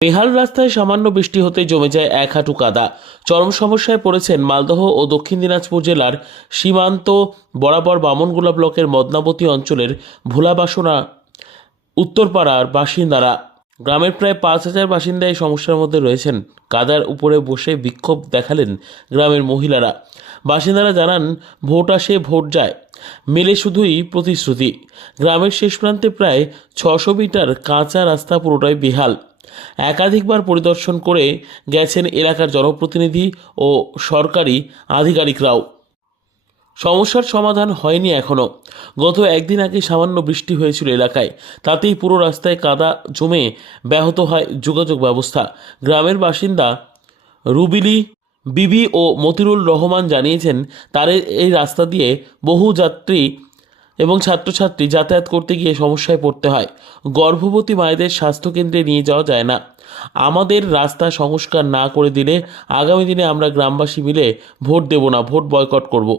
বেহাল রাস্তায় সামান্য বৃষ্টি হতে জমে যায় এক হাঁটু কাদা। চরম সমস্যায় পড়েছেন মালদহ ও দক্ষিণ দিনাজপুর জেলার সীমান্ত বরাবর বামনগোলা ব্লকের মদনাবতী অঞ্চলের ভোলাবাসনা উত্তরপাড়ার বাসিন্দারা। গ্রামের প্রায় পাঁচ হাজার বাসিন্দা এই সমস্যার মধ্যে রয়েছেন। কাদার উপরে বসে বিক্ষোভ দেখালেন গ্রামের মহিলারা। বাসিন্দারা জানান, ভোট আসে, ভোট যায়। মেলে শুধুই প্রতিশ্রুতি। গ্রামের শেষ প্রান্তে প্রায় ছশো মিটার কাঁচা রাস্তা পুরোটাই বেহাল। একাধিকবার পরিদর্শন করে গেছেন এলাকার জনপ্রতিনিধি ও সরকারি আধিকারিকরাও। সমস্যার সমাধান হয়নি এখনও গত একদিন আগে সামান্য বৃষ্টি হয়েছিল এলাকায়। তাতেই পুরো রাস্তায় কাদা জমে ব্যাহত হয় যোগাযোগ ব্যবস্থা। গ্রামের বাসিন্দা রুবিলি, বিবি ও মতিরুল রহমান জানিয়েছেন, তার এই রাস্তা দিয়ে বহু যাত্রী এবং ছাত্রছাত্রী যাতায়াত করতে গিয়ে সমস্যায় পড়তে হয়। গর্ভবতী মায়েদের স্বাস্থ্যকেন্দ্রে নিয়ে যাওয়া যায় না। আমাদের রাস্তা সংস্কার না করে দিলে আগামী দিনে আমরা গ্রামবাসী মিলে ভোট দেব না, ভোট বয়কট করব।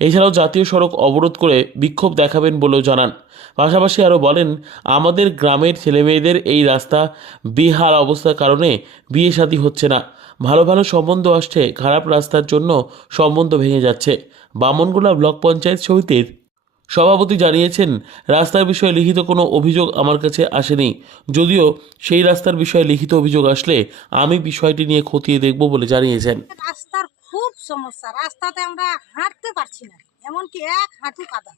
এছাড়াও জাতীয় সড়ক অবরোধ করে বিক্ষোভ দেখাবেন বলেও জানান। পাশাপাশি আরও বলেন, আমাদের গ্রামের ছেলেমেয়েদের এই রাস্তা বেহাল অবস্থার কারণে বিয়ে শাদী হচ্ছে না। ভালো ভালো সম্বন্ধ আসছে, খারাপ রাস্তার জন্য সম্বন্ধ ভেঙে যাচ্ছে। বামনগোলা ব্লক পঞ্চায়েত সমিতির সভাপতি জানিয়েছেন, রাস্তার বিষয়ে লিখিত কোনো অভিযোগ আমার কাছে আসেনি। যদিও সেই রাস্তার বিষয়ে লিখিত অভিযোগ আসলে আমি বিষয়টি নিয়ে খতিয়ে দেখব বলে জানিয়েছেন। রাস্তার খুব সমস্যা। রাস্তাতে আমরা হাঁটতে পারছি না, এমনকি এক হাঁটু কাদা।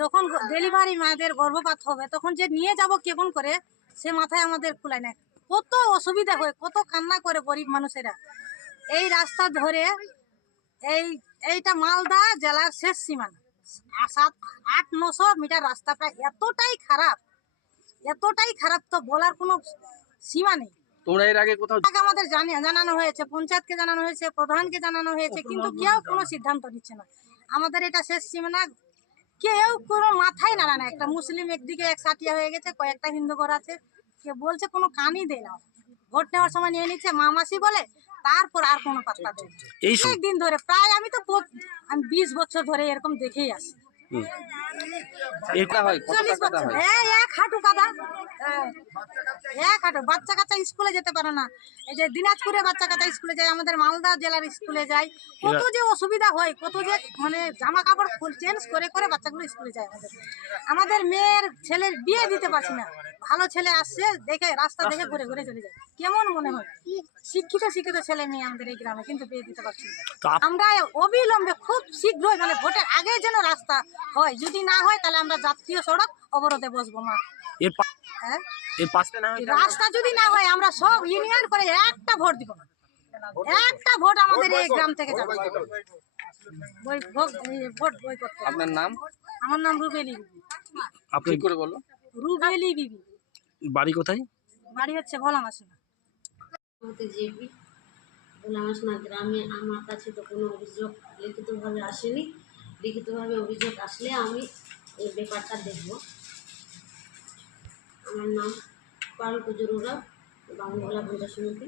যখন ডেলিভারি মায়েদের গর্ভপাত হবে, তখন যে নিয়ে যাব কেমন করে, সে মাথায় আমাদের কুলায় না। কত অসুবিধা হয়, কত কান্না করে গরিব মানুষেরা। এই রাস্তা ধরে এই, এইটা মালদা জেলার শেষ সীমানা। সাত আট নশো মিটার রাস্তাটা এতটাই খারাপ এতটাই খারাপ তো বলার কোনো সীমা নেই। তোমরা এর আগে কোথাও আমাদের জানি- জানানো হয়েছে পঞ্চায়েতকে জানানো হয়েছে প্রধানকে জানানো হয়েছে কিন্তু কেউ কোনো সিদ্ধান্ত নিচ্ছে না। আমাদের এটা শেষ সীমানা কেউ কোনো মাথায় নাড়া না একটা মুসলিম একদিকে এক সাটিয়া হয়ে গেছে কয়েকটা হিন্দু ঘর আছে। কে বলছে কোনো কানই দেয় না। ভোট নেওয়ার সময় নিয়ে নিচ্ছে মা মাসি বলে তারপর আর কোনো পাত্তা দেয় দিন ধরে প্রায় আমি তো আমি বিশ বছর ধরে এরকম দেখেই আসি। এটা হয় কত টাকা হয়। হ্যাঁ এক হাঁটু কাদা এক হাঁটু। বাচ্চা কাচ্চা স্কুলে যেতে পারে না। এই যে দিনাজপুরে বাচ্চা কাচ্চা স্কুলে যায় আমাদের মালদা জেলার স্কুলে যায়। কত যে অসুবিধা হয় কত যে মানে জামা কাপড় ফুল চেঞ্জ করে করে বাচ্চাগুলো স্কুলে যায় আমাদের। আমাদের মেয়ের ছেলের বিয়ে দিতে পারছি না। ভালো ছেলে আসছে দেখে রাস্তা দেখে ঘুরে ঘুরে চলে যায়। কেমন মনে হয়? শিক্ষিত শিক্ষিত ছেলে মেয়ে আমাদের এই গ্রামে কিন্তু বিয়ে দিতে পারছি আমরা অবিলম্বে খুব শীঘ্রই মানে ভোটের আগে যেন রাস্তা হয় যদি না হয় তাহলে আমরা জাতীয় সড়ক অবরোধে বসবো মা। হ্যাঁ? এর পাশে না হয় এই রাস্তা যদি না হয় আমরা সব ইউনিয়ন করে একটা ভোট দিব না। একটা ভোট আমাদের এই গ্রাম থেকে যাবে। ভোট- বই করতে আপনার নাম? আমার নাম রুবেলি বিবি। আপনি করে বলো? রুবেলি বিবি। বাড়ি কোথায়? বাড়ি হচ্ছে ভোলা মাসিমা। হতে জেপি গোলামাসনা গ্রামে আমার কাছে তো কোনো অভিযোগ লিখিতভাবে আসেনি। লিখিতভাবে অভিযোগ আসলে আমি এই ব্যাপারটা দেখব। আমার নাম পাল কুজুরুরা বাংলা পূজা সমিতি